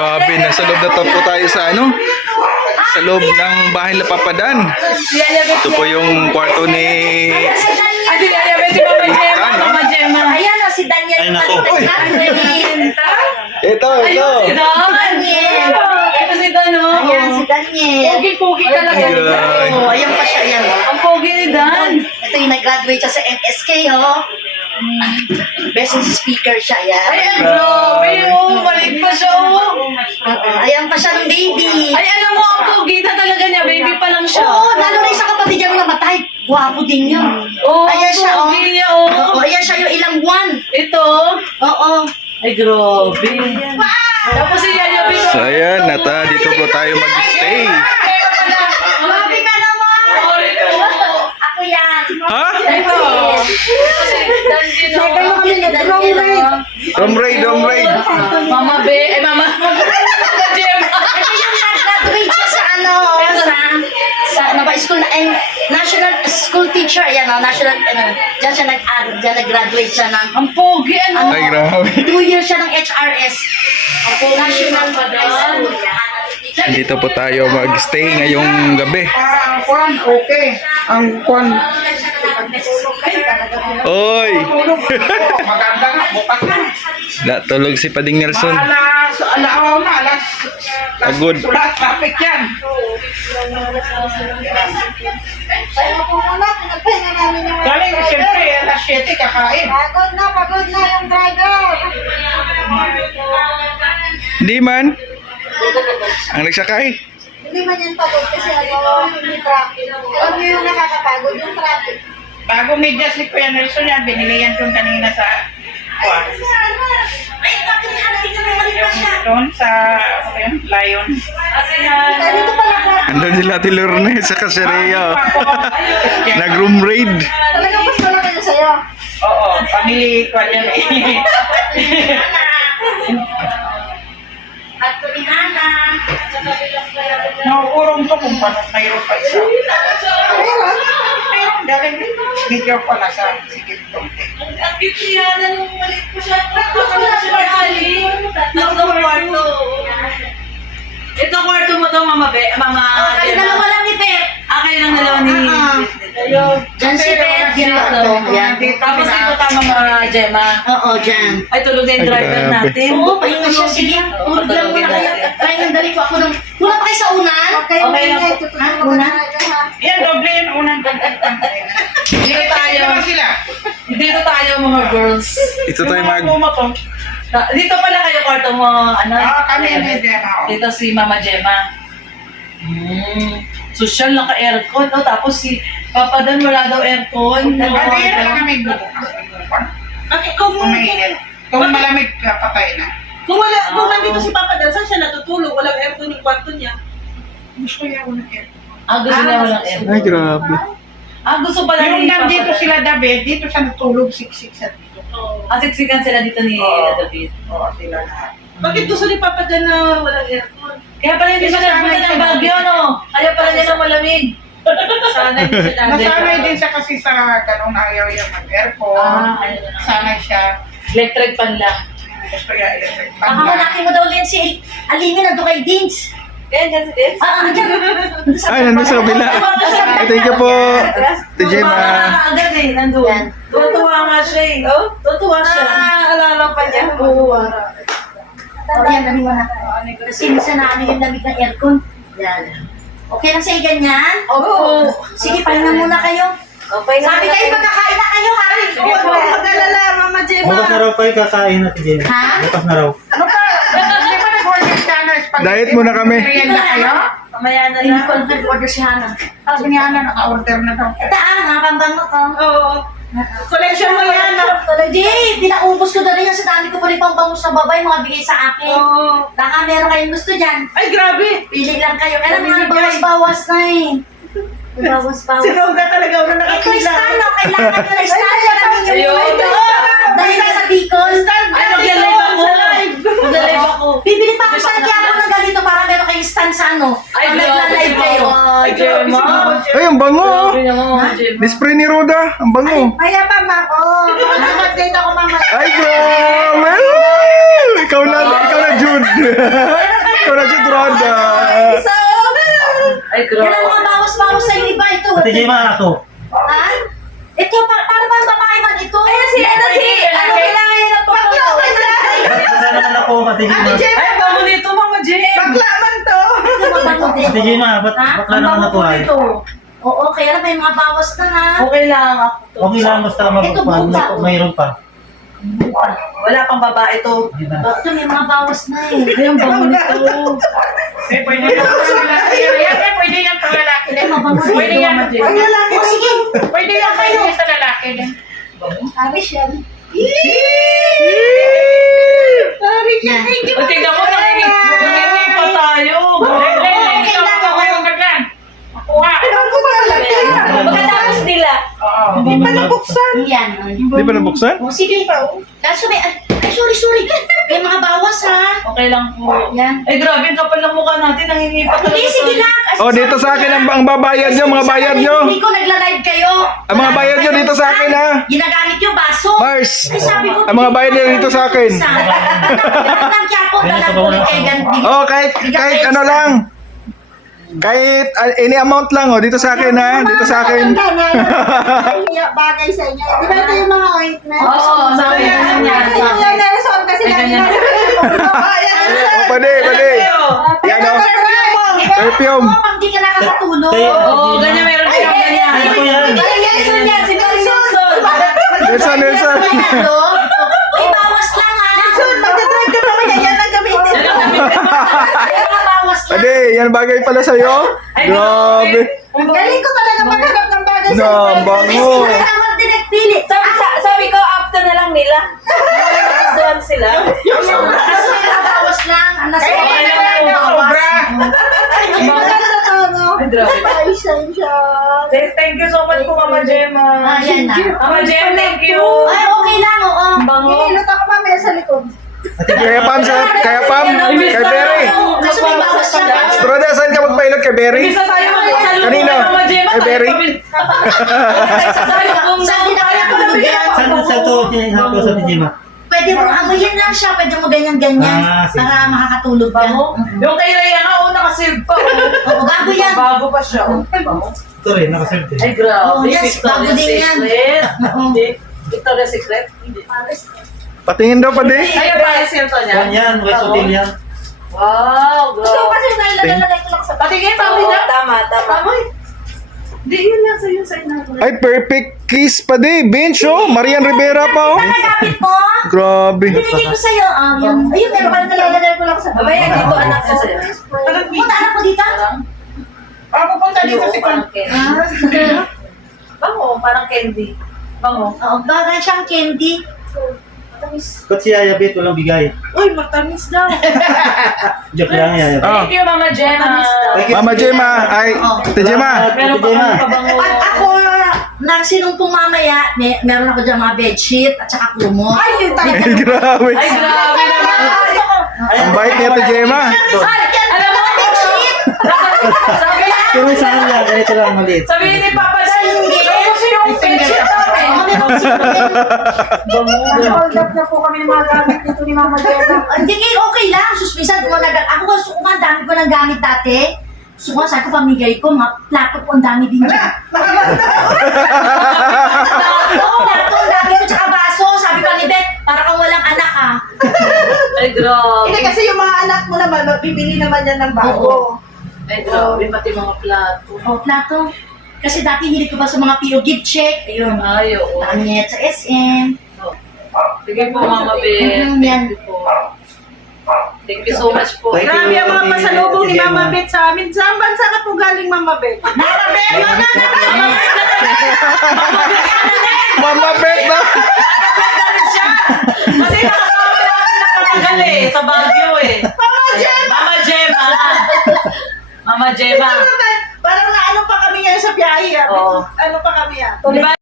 grabe. Nasa loob na po tayo sa ano? Sa loob ng bahay na Papadan. Ito po yung kwarto ni... Mama Gemma. Ayan o, si Daniel. Ay, nako. Ito. Si Daniel. Ito si Dan, no? Ayan, si Daniel. Pogi talaga. Ay. Oh, ayan pa siya yan. Ang pogi ni Dan. Ito yung nag-graduate siya sa MSK, oh. Best speaker siya, yan. Ay, ang grabe. Oh, maliit pa siya, oh. Ayan pa siya ng baby. Ay, alam mo, ang pogi na talaga niya. Baby pa lang siya. Oo, lalo na yung sa kapatid niya na namatay. Gwapo din yun. Oh, Ayan siya, oh. pogi niya, oh. Oo, ayan siya yung ilang buwan. Ito. Oo. Ay, grabe. Tapos si Yaya Bino. So ayan, dito po tayo mag-stay. Grabe ka naman. Ako yan. Ha? Ito. Kasi Dan Gino. Dom raid. Mama Be. Ay, Mama. Mama Gemma. Ito yung nag-graduate siya sa ano, sa school, national school teacher, yan o, national, dyan siya nag-graduate siya ng, Ang pogi, ano? Ay, grabe. 2 years siya ng HRS. National High School. Dito po tayo mag-stay ngayong gabi. Ang kwan, okay. Ang kwan, Oy! maganda nga, bukas na. Natulog si Pading Nelson. Alaw na, alas. Pagod. Sulat, traffic yan. Galing, siyempre, alas 7 kakain. Pagod na yung driver. Hindi man. Ang nagsakay. Hindi man yan pagod kasi hindi traffic. Alam niyo yung nakakapagod yung traffic. Bago medyas ni Kuya Nelson yan, binili yan doon kanina sa kwan. Ay, bakit hanapin ka naman pa siya? Doon sa, ano ba yun, Lion. Dito pala ka. Andun sila Ate Lorne sa kasereya. Nag-room raid. Talagang mas malaki na sa'yo. Oo, family kwan yan eh. At tuminana. Nauurong to kung paano mayroon pa isa. Mayroon, galing medyo pala sa sigit to. Ang cute niya na nung maliit ko siya. Tatlo siya ni Ali. Tatlong kwarto. Ito kwarto mo to, Mama Be. Mama Ay, Gemma. dalawa lang ni Pep. Kayo ng dalawa ni... Diyan si Pep. Dito to. Yan. Tapos dito ka, Mama Gemma. Oo, dyan. Ay, tulog na yung driver Grabe. natin. Oo, pahinga siya. Sige, tulog lang muna kayo. Try ng dali ko. Ako nang... Muna pa kayo sa unan? Okay lang. Ha? Unan? Yan, doble yan, unang Dito tayo. Dito sila. Dito tayo, mga girls. Ito tayo mag... Dito pala kayo kwarto mo, ano? Kami may Gemma. Dito si Mama Gemma. Social, naka-aircon, no? Tapos si Papa Dan, wala daw aircon. No? Pwede yan na kami Bakit kung Kung malamig, patay na. kung nandito si Papa Dan, saan siya natutulog? Walang aircon yung kwarto niya. Gusto niya unang air. Gusto niya walang aircon. Ay, grabe. Gusto pala Yung ni Papa nandito Dan. sila David, dito siya natulog, siksik sa dito. Siksikan sila dito ni David. Oo, sila lahat. Bakit gusto ni Papa Dan na walang aircon? Kaya pala hindi siya nagpunta ng Baguio, no? Kaya pala niya ng malamig. Sana hindi siya dati. Nasanay din siya kasi sa ganun ayaw niya mag-aircon. Ayun na. Sanay siya. Electric pan lang. Gusto niya electric fan. Nakakunaki mo daw yan si Alini na doon kay Dins. Yan si Des. Andyan. Ay, nandun sa kabila. Ay, thank you po. Ate Gemma. Agad eh, nandun. Yan. Tuwa nga siya eh. Oh, tuwa siya. Alala pa niya. Oo. Yan, dali mo na. Kasi minsan na yung lamig ng aircon. Yan. Okay lang sa'yo ganyan? Oo. Sige, pahinga muna kayo. Okay, Sabi kayo, magkakain na kayo, ha? Huwag mo mag-alala, Mama Gemma. Bukas na raw kayo kakain natin, Jen. Ha? Bukas na raw. Hindi ba nag-order ka na spaghetti? Diet muna kami. Merienda kayo? Mamaya na Hindi lang. ko nag-order si Hana. Sabi ni Ana, naka-order na daw. Ito mga pambango ko. Oo. Collection mo yan. Hindi, pinaubos ko na rin yan sa dami ko pa rin pambango sa babay, mga bigay sa akin. Oo. Baka meron kayong gusto dyan. Ay, grabe. Pili lang kayo. Kailan mga bawas-bawas na eh. Bawas-bawas. Si Roga talaga una Ito, nakapila. stand, no? Kailangan nyo na stand. Kailangan nyo Ayun. Dahil ka sa Bicol. Ay, mag-live ako. Mag-live ako. Bibili pa ako sa Quiapo na ganito para meron kayong stand sa ano. Ay, Pag nagla-live kayo. Mama Gemma. Ay, ang bango. oh. Sabi niya, Mama Gemma. Ni-spray ni Roda. Ang bango. Mayabang ako. Nag-update ako mamaya. Ay, grabe. Ikaw na, Jude. Ikaw na, Jude Roda. Ay, Yan ang grabe. mga bawas-bawas sa iba ito. Ate Gemma, ako. Ha? Ito, para ba ang babae man ito? Ano kailangan niya ng pagkakas? Wala naman ako, Ate Gemma. Ay, bango nito, Mama Gemma. Baklaman to. Ito, mabango din. Ate Gemma, ba't Ha? bakla naman ako ay? Oo, kaya na may mga bawas na ha. Okay lang ako to. Okay lang, basta Ito, buka. mayroon pa. Wala pang babae to. Di ba? Ito, may mga bawas na eh. Ay, ang bango nito. Eh, pwede yan pang lalaki. Yan, pwede yan pang lalaki Ay, din. mabango din. Pwede yan. O, sige. Pwede yan kayo sa lalaki din. Aris yan. Yan. O, tingnan mo, nangingi pa tayo. Pagkatapos nila. Hindi pa nabuksan. Yan. Di ba nabuksan? O, sige. Kaso may, ay, sorry. May mga bawas ha. Okay lang po. Yan. Ay, grabe, ang kapal ng mukha natin. Nangingi pa talaga. Hindi, sige tayo. lang. Kasi Oh, dito sa akin ang babayad nyo, mga bayad nyo. Hindi ko nagla-live kayo. Ang mga bayad nyo dito sa akin, ha? Ginagamit yung baso. Mars, Ay, sabi ko, ang mga bayad nyo dito sa akin. Nandiyan ko, dalag kay Gandhi. Oh, kahit ano lang. Kahit any amount lang, oh, dito sa akin, ha? Dito sa akin. Bagay sa inyo. Di ba ito yung mga ointment? Oo, sabi niya ganyan. Yung Nelson kasi Ay, lagi ganyan. Oh, pwede. Yan, oh. Perfume. Pag di ka nakakatulog. Oo, ganyan, meron din ang ganyan. Ano po yan? Nelson yan, si Nelson. Nelson. May bawas lang ha. Nelson, magdadrive ka mamaya. Yan ang gamitin mo. May mga bawas lang. Pwede, yan bagay pala sa'yo. Grabe. Galing ko talaga maghanap ng bagay sa Na, bango. Ay, naman din nagpili. Sabi ko, after na lang nila. Doon sila. Kasi may mga bawas lang. Ang nasa Ay, mga ay, sobra. Maganda to, no? Ay, grabe. Ay, Sensya. Thank you so much po, Mama Gemma. Yan na. Mama Gemma, thank you. Ay, okay lang, oo. Hinilot ako mamaya sa likod. Kaya Pam, kay Berry. Kasi may bawas lang. Roda, saan ka magpailot kay Berry? Bisa tayo magpasalubong Kanino? kay Mama Gemma. Kay Berry? Sasalubong Saan din kaya ko nabigyan? Saan to hinahapo sa Ate Gemma? Pwede mo, amoyin lang siya. Pwede mo ganyan-ganyan. Ah, sige. Para makakatulog ka. Bango. Yung kay Raya nga, naka-save pa. Oo, bago yan. Bago pa siya. Ay, bango. Ito rin, nakaserve Ay, din. grabe. Oh, yes, bago Victoria's din yan. Secret. Oo. Hindi. Victoria's Secret? Hindi. Patingin daw, pwede. Ay, yung Paris Hilton niya? Yan yan, West Hotel yan. Wow, Gusto ko grabe. kasi nailalagay ko lang sa Patingin, papi na. Tama. Hindi, yun lang sa'yo, sa'yo na. Ay, perfect kiss pa di. Bench, oh. Marian Rivera pa, oh. Nagamit mo? Grabe. Binigay ko sa'yo. Yun. Ayun, meron ka nalalagay ko lang sa Abay, dito anak ko sa'yo. Punta anak mo dito? Pupunta dito si Kwan. Bango, parang candy. Bango. Oo, bagay siyang candy. Ba't si Yaya Bet walang bigay? Uy, matamis daw. Joke lang, Yaya Bet. Ah, Thank you, Mama Gemma. Thank you. Mama Gemma. Ay, Ate Gemma. Meron pa kami pabango. At ako, nang sinumpong mamaya, meron ako dyan mga bedsheet at saka kumot. Ay, yung tayo. Ay, grabe. Ay, grabe naman. Ang bait ni Ate Gemma. Ay, alam mo, Bedsheet! sabi niya, Yung sa akin lang, ganito lang maliit. sabi ni Papa Dal, kasi yung bedsheet namin. Hold up na po kami ng mga gamit dito ni Mama Gemma. Hindi kayo okay lang. Suspisan mo na. Ako gusto ko nga, ang dami ko ng gamit dati. Gusto ko, sabi ko, pamigay ko, mga plato ko, ang dami din dyan. Plato, ang dami ko, tsaka baso. Sabi ko ni Beth, para kang walang anak ah. Ay, grabe. Hindi kasi yung mga anak mo naman, mabibili naman yan ng bago. Ay, grabe, pati mga plato. Plato. Kasi dati hilig ko pa sa mga PO gift check. Ayun. Ay, oo. Pangit sa SM. Sige po, Mama Beth. Yan. Thank you po. Thank you so much po. Thank you. Grabe ang mga pasalubong ni Ate Gemma. Mama Bet sa amin. Saan bansa ka po galing, Mama Bet? Mama Bet! Yun na! Mama Bet na. Kasi nakasama natin nakatagal eh, sa Baguio eh. Mama Gemma! Mama Gemma! Mama Gemma! Parang na ano pa kami ngayon sa biyahe. Oo. Ano pa kami yan? Di ba